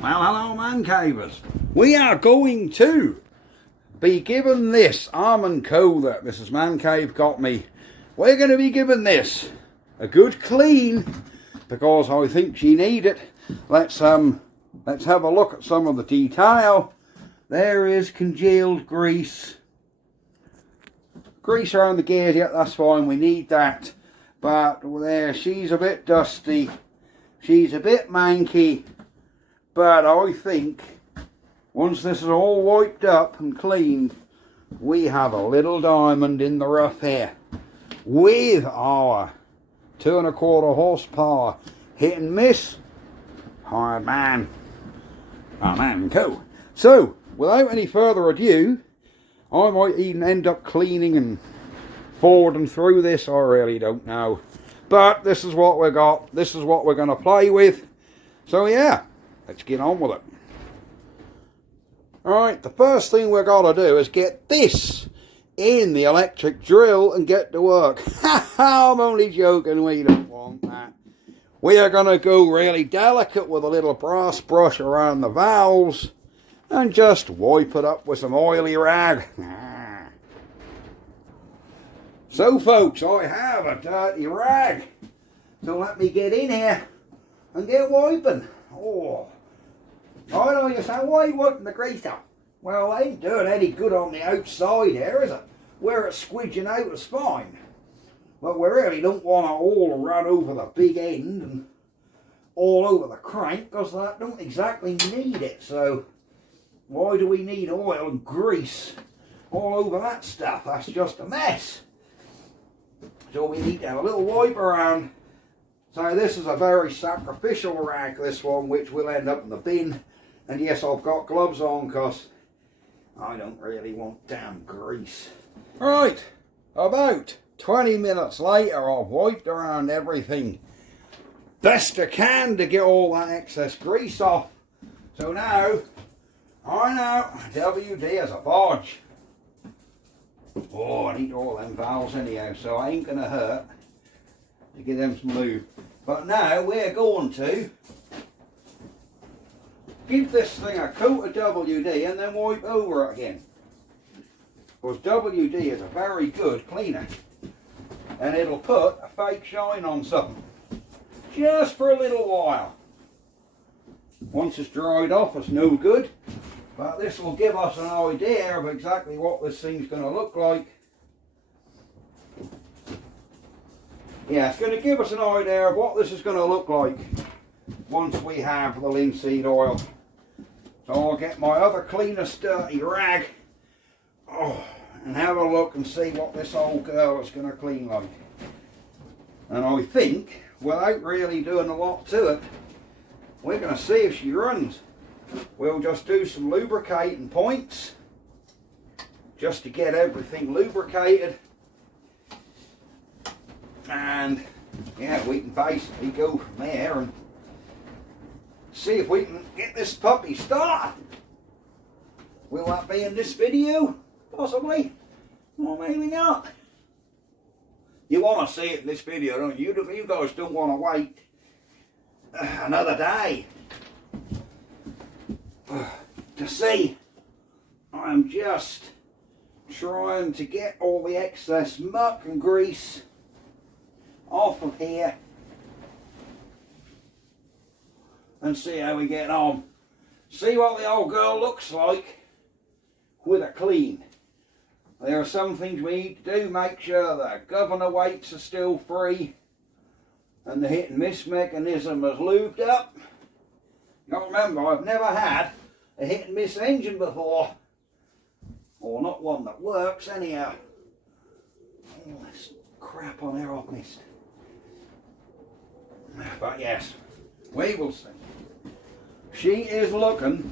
Well, hello, man cavers. We are going to be given this Amanco that Mrs. Mancave got me. We're going to be given this a good clean because I think she need it. Let's have a look at some of the detail. There is congealed grease around the gears. Yeah, that's fine. We need that. But there, she's a bit dusty. She's a bit manky. But I think once this is all wiped up and cleaned, we have a little diamond in the rough here with our 2¼ horsepower hit and miss hard man Amanco. So without any further ado, I might even end up cleaning and forwarding through this. I really don't know, but this is what we got. This is what we're going to play with. So yeah, let's get on with it. Alright, the first thing we're going to do is get this in the electric drill and get to work. I'm only joking, we don't want that. We are going to go really delicate with a little brass brush around the valves and just wipe it up with some oily rag. So folks, I have a dirty rag. So let me get in here and get wiping. Oh. I know you say, why are you wiping the grease up? Well, it ain't doing any good on the outside here, is it? Where it's squidging out is fine. But we really don't want it all run over the big end and all over the crank, because that don't exactly need it. So why do we need oil and grease all over that stuff? That's just a mess. So we need to have a little wipe around. So this is a very sacrificial rag, this one, which will end up in the bin. And yes, I've got gloves on because I don't really want damn grease. Right, about 20 minutes later, I've wiped around everything best I can to get all that excess grease off. So now, I know, WD is a bodge. Oh, I need all them valves anyhow, so I ain't going to hurt to give them some lube. But now we're going to give this thing a coat of WD and then wipe over it again. Because WD is a very good cleaner. And it'll put a fake shine on something. Just for a little while. Once it's dried off, it's no good. But this will give us an idea of exactly what this thing's going to look like. Yeah, it's going to give us an idea of what this is going to look like once we have the linseed oil. So I'll get my other cleanest dirty rag and have a look and see what this old girl is going to clean like. And I think, without really doing a lot to it, we're going to see if she runs. We'll just do some lubricating points just to get everything lubricated. And yeah, we can basically go from there and see if we can get this puppy started. Will that be in this video? Possibly. Or maybe not. You want to see it in this video, don't you? You guys don't want to wait another day to see. I'm just trying to get all the excess muck and grease off of here and see how we get on. See what the old girl looks like with a clean. There are some things we need to do. Make sure the governor weights are still free and the hit and miss mechanism is lubed up. Now remember, I've never had a hit and miss engine before, or not one that works anyhow. All this crap on there I've missed. But yes, we will see. She is looking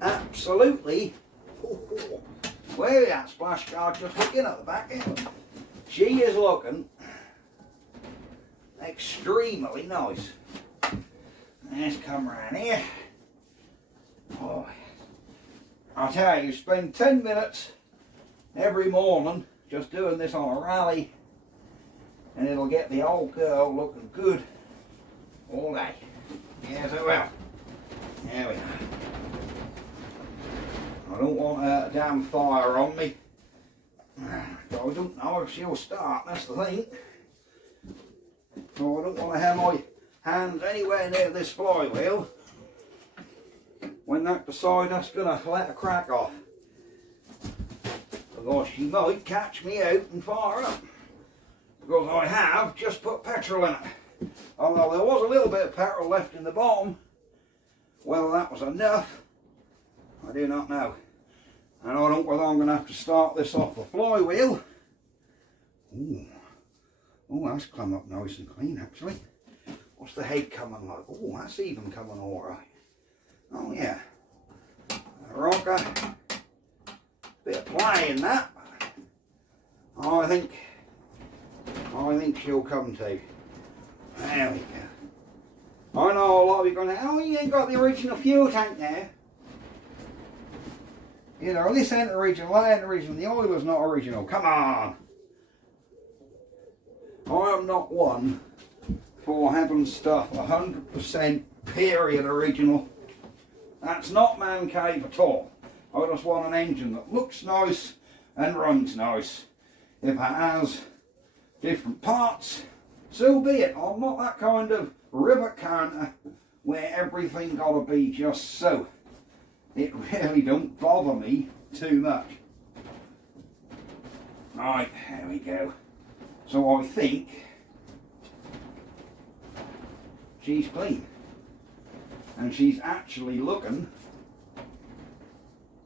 absolutely, where that splash guard just looking at the back end. She is looking extremely nice. Let's come around here. Oh, I'll tell you, spend 10 minutes every morning just doing this on a rally and it'll get the old girl looking good all day. Yes, it will. damn fire on me. I don't know if she'll start, that's the thing. So I don't want to have my hands anywhere near this flywheel when that decides that's going to let a crack off. Because she might catch me out and fire up. Because I have just put petrol in it. Although there was a little bit of petrol left in the bottom. Whether that was enough, I do not know. And I don't know whether I'm going to have to start this off the flywheel. Ooh. Oh, that's come up nice and clean actually. What's the head coming like? Oh, that's even coming alright. Oh yeah. Rocker. Bit of play in that. I think she'll come to. There we go. I know a lot of you are going, oh, you ain't got the original fuel tank there. You know, this ain't original, that ain't original, the oil is not original. Come on. I am not one for having stuff 100% period original. That's not man cave at all. I just want an engine that looks nice and runs nice. If it has different parts, so be it. I'm not that kind of rivet counter where everything gotta be just so. It really don't bother me too much. Right, there we go. So I think she's clean. And she's actually looking,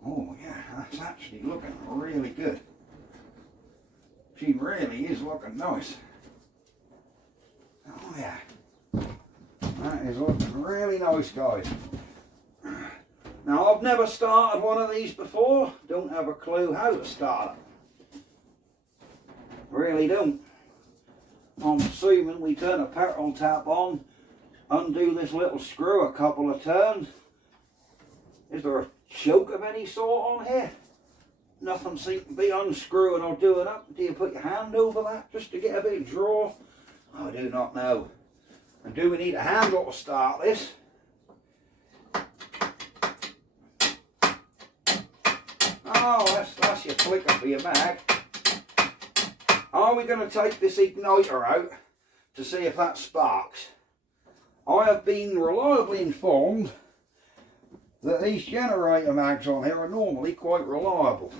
oh yeah, that's actually looking really good. She really is looking nice. Oh yeah, that is looking really nice, guys. Now I've never started one of these before, don't have a clue how to start it. Really don't. I'm assuming we turn a petrol tap on, undo this little screw a couple of turns. Is there a choke of any sort on here? Nothing seems to be unscrewing or doing up. Do you put your hand over that just to get a bit of draw? I do not know. And do we need a handle to start this? Oh, that's your flicker for your mag. Are we going to take this igniter out to see if that sparks? I have been reliably informed that these generator mags on here are normally quite reliable.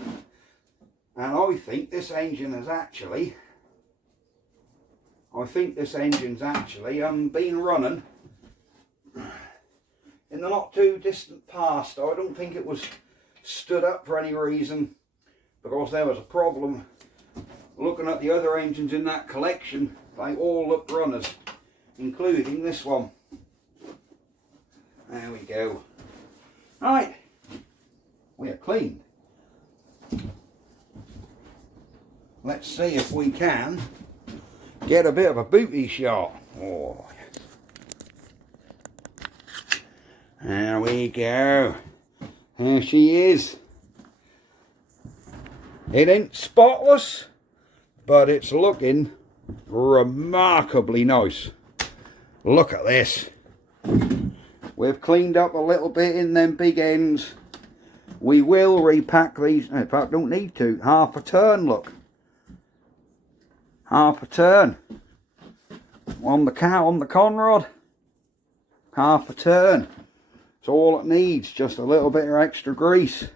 And I think this engine has actually, been running in the not too distant past. I don't think it was stood up for any reason, because there was a problem. Looking at the other engines in that collection, they all look runners, including this one. There we go. Right, we are clean. Let's see if we can get a bit of a booty shot. Oh, there we go. There she is. It ain't spotless, but it's looking remarkably nice. Look at this. We've cleaned up a little bit in them big ends. We will repack these. In fact, don't need to. Half a turn, look. Half a turn. On the conrod. Half a turn. It's all it needs. Just a little bit of extra grease.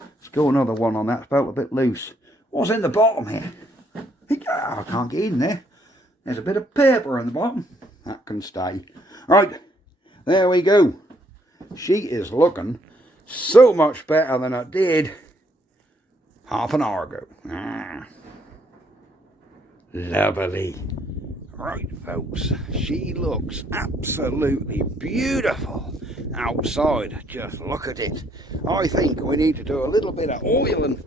Let's go another one on that. It's felt a bit loose. What's in the bottom here? I can't get in there. There's a bit of paper in the bottom. That can stay. Right. There we go. She is looking so much better than it did half an hour ago. Lovely. Right, folks, she looks absolutely beautiful outside. Just look at it. I think we need to do a little bit of oiling,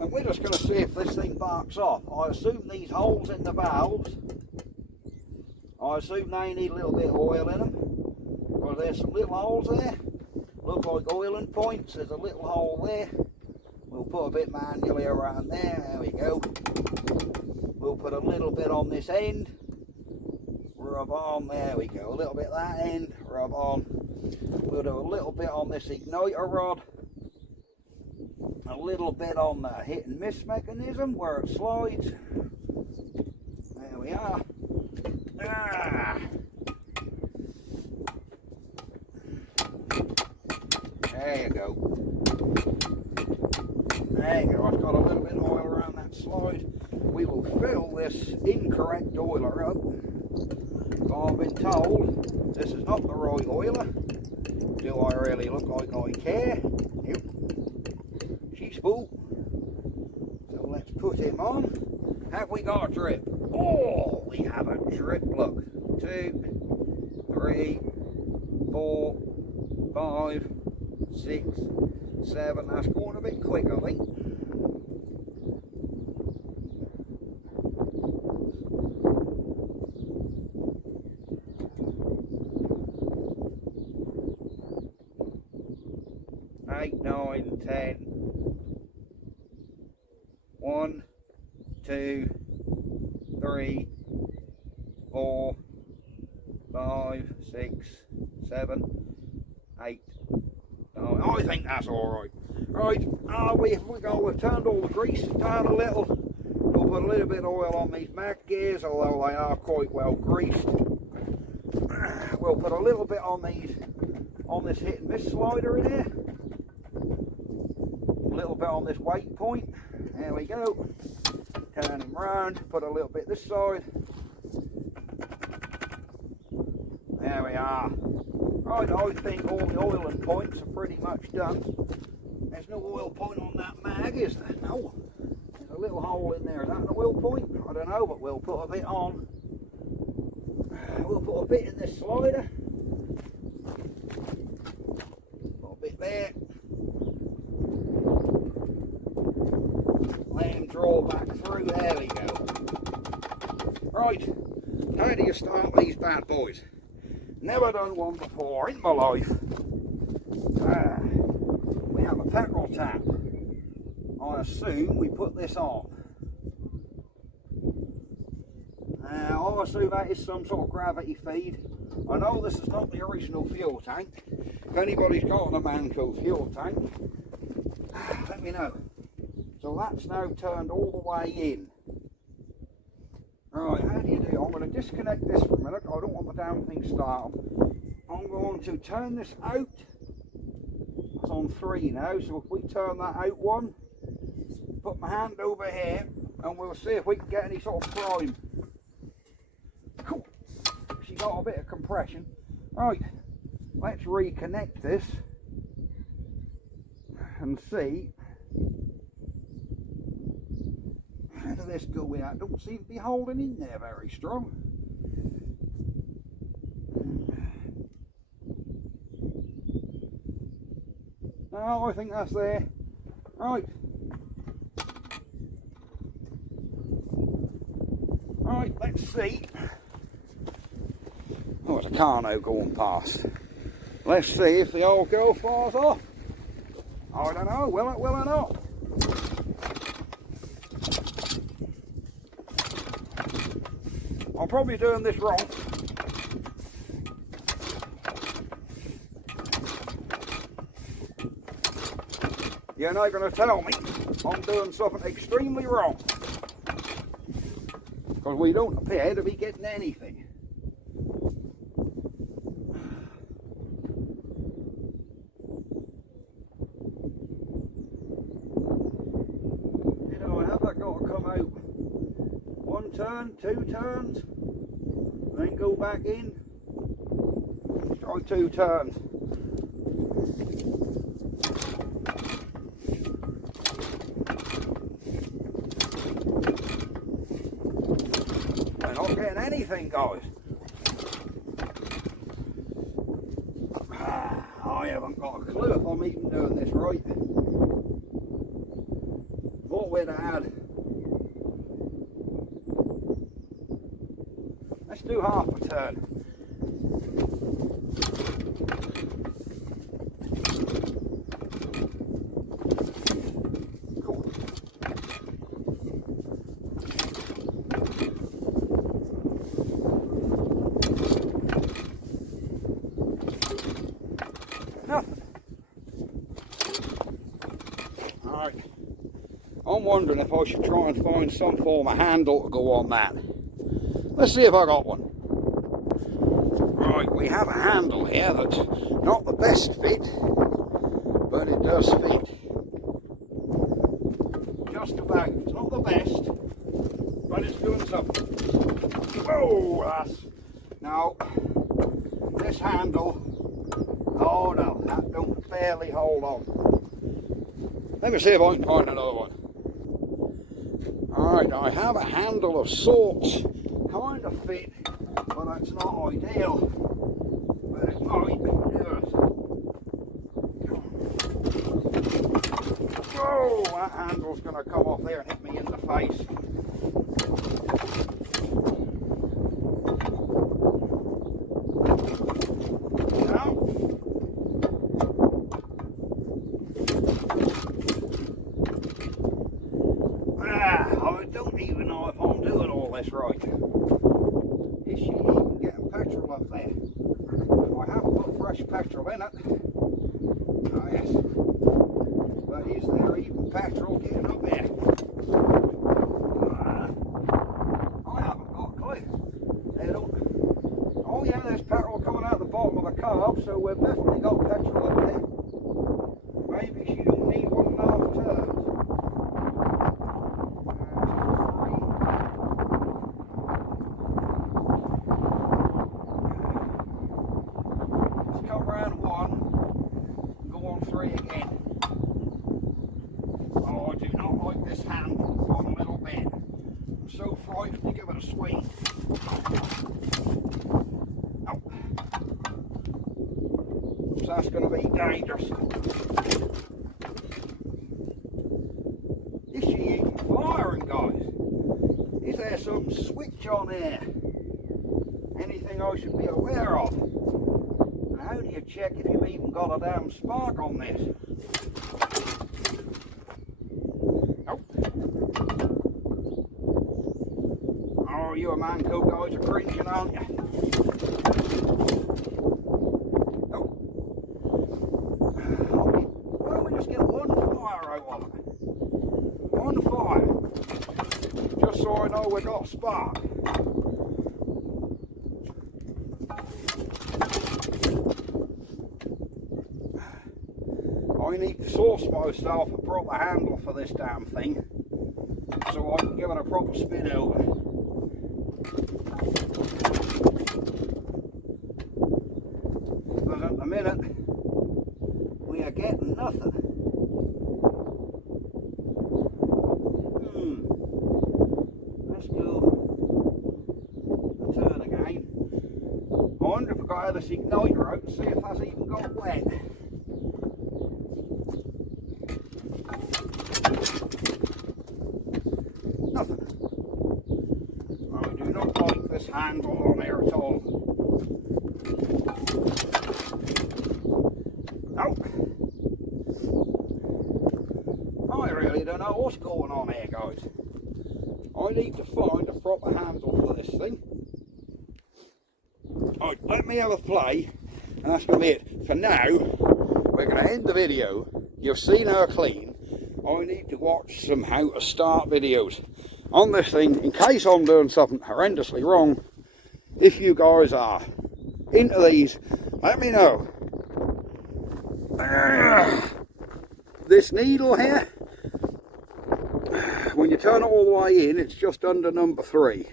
and we're just going to see if this thing barks off. I assume these holes in the valves, I assume they need a little bit of oil in them. Well, there's some little holes there, look like oiling points. There's a little hole there. We'll put a bit manually around there. There we go. We'll put a little bit on this end, rub on, there we go, a little bit that end, rub on. We'll do a little bit on this igniter rod, a little bit on the hit and miss mechanism where it slides. There we are. There you go. There you go. I've got a little bit of oil around that slide. We will fill this incorrect oiler up. I've been told this is not the right oiler. Do I really look like I care? Nope. She's full. So let's put him on. Have we got a drip? Oh, we have a drip. Look. 2, 3, 4, 5, 6, 7. That's going a bit quick, I think. Eight, 9, 10. 1, 2, 3, 4, 5, 6, 7, 8. Oh, I think that's all right. Right, we've turned all the grease down a little. We'll put a little bit of oil on these mag gears, although they are quite well greased. We'll put a little bit on this hit and miss slider in here. A little bit on this weight point. There we go. Turn him round. Put a little bit this side. There we are. Right, I think all the oiling points are pretty much done. There's no oil point on that mag, is there? No. There's a little hole in there. Is that an oil point? I don't know, but we'll put a bit on. We'll put a bit in this slider. Put a bit there. Let him draw back through. There we go. Right, how do you start these bad boys? Never done one before in my life. We have a petrol tap. I assume we put this on. I assume that is some sort of gravity feed. I know this is not the original fuel tank. If anybody's got an Amanco fuel tank, let me know. So that's now turned all the way in. Right, how do you do? I'm going to disconnect this for a minute. I don't want the damn thing started. I'm going to turn this out. It's on 3 now, so if we turn that out 1, put my hand over here and we'll see if we can get any sort of prime. Cool. She got a bit of compression. Right, let's reconnect this and see. How does this go without? Don't seem to be holding in there very strong. No, I think that's there. Right. Right, let's see. Oh, there's a car now going past. Let's see if the old girl falls off. I don't know, will it or not? I'm probably doing this wrong. You're not going to tell me I'm doing something extremely wrong. Because we don't appear to be getting anything. You know, have I got to come out 1 turn, 2 turns, then go back in? Try 2 turns. We're not getting anything, guys. I haven't got a clue if I'm even doing this right. Thought we'd have had. Let's do half a turn. Cool. Nothing. I'm wondering if I should try and find some form of handle to go on that. Let's see if I got one. Right, we have a handle here that's not the best fit, but it does fit. Just about. It's not the best, but it's doing something. Oh, that's... No, this handle, oh no, that don't barely hold on. Let me see if I can find another one. Alright, I have a handle of sorts, kind of fit, but that's not ideal. But it might do it. Oh, that handle's going to come off there and hit me in the face. I don't even know if I'm doing all this right. Is she even getting petrol up there? I have put fresh petrol in it. Oh yes. But is there even petrol getting up there? I haven't got a clue. Oh yeah, there's petrol coming out the bottom of the carb, so we've definitely got petrol up there. Maybe she don't need 1.5 turns. This handle one little bit. I'm so frightened to give it a swing. Oh. So that's going to be dangerous. Is she even firing, guys? Is there some switch on there? Anything I should be aware of? And how do you check if you've even got a damn spark on this? Oh, you Amanco guys are cringing, aren't you? Oh. Why don't we just get one fire out of it? One fire. Just so I know we got a spark. I need to source myself a proper handle for this damn thing, so I can give it a proper spin over. Because at the minute, we are getting nothing. Let's go the turn again. I wonder if we've got to have this igniter out and see if that's even got wet. Nothing. I do not like this handle on here at all. No. I really don't know what's going on here, guys. I need to find a proper handle for this thing. Right, let me have a play, and that's going to be it. For now, we're going to end the video. You've seen her clean. I need to watch some how to start videos on this thing in case I'm doing something horrendously wrong. If you guys are into these, let me know. This needle here, when you turn it all the way in, it's just under number 3.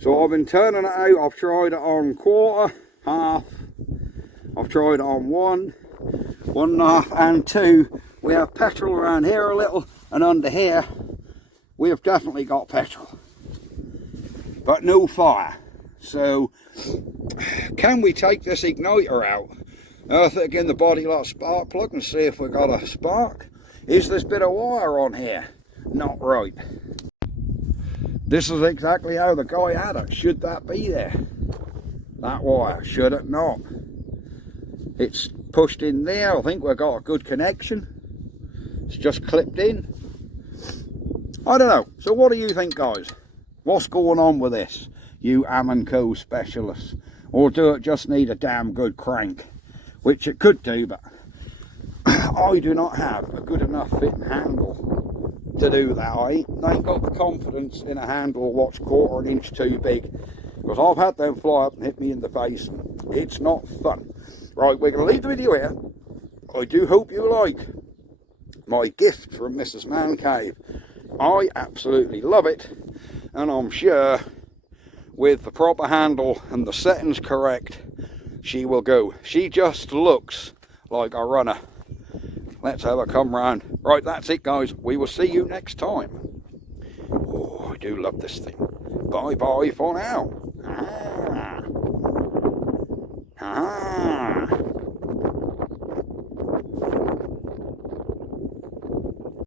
So I've been turning it out. I've tried it on 1/4, half. I've tried it on 1, 1.5 and 2. We have petrol around here a little, and under here we have definitely got petrol, but no fire. So can we take this igniter out, earth it again the body like a spark plug and see if we got a spark? Is this bit of wire on here not right? This is exactly how the guy had it. Should that be there? That wire, should it not? It's pushed in there. I think we've got a good connection. It's just clipped in. I don't know. So what do you think, guys? What's going on with this, you Amanco specialists? Or do it just need a damn good crank? Which it could do, but I do not have a good enough fitting handle to do that. I ain't got the confidence in a handle watch quarter an inch too big, because I've had them fly up and hit me in the face. It's not fun. Right, we're going to leave the video here. I do hope you like my gift from Mrs. Man Cave. I absolutely love it, and I'm sure with the proper handle and the settings correct, she will go. She just looks like a runner. Let's have her come round. Right, that's it, guys. We will see you next time. Oh, I do love this thing. Bye bye for now. Ah. Ah.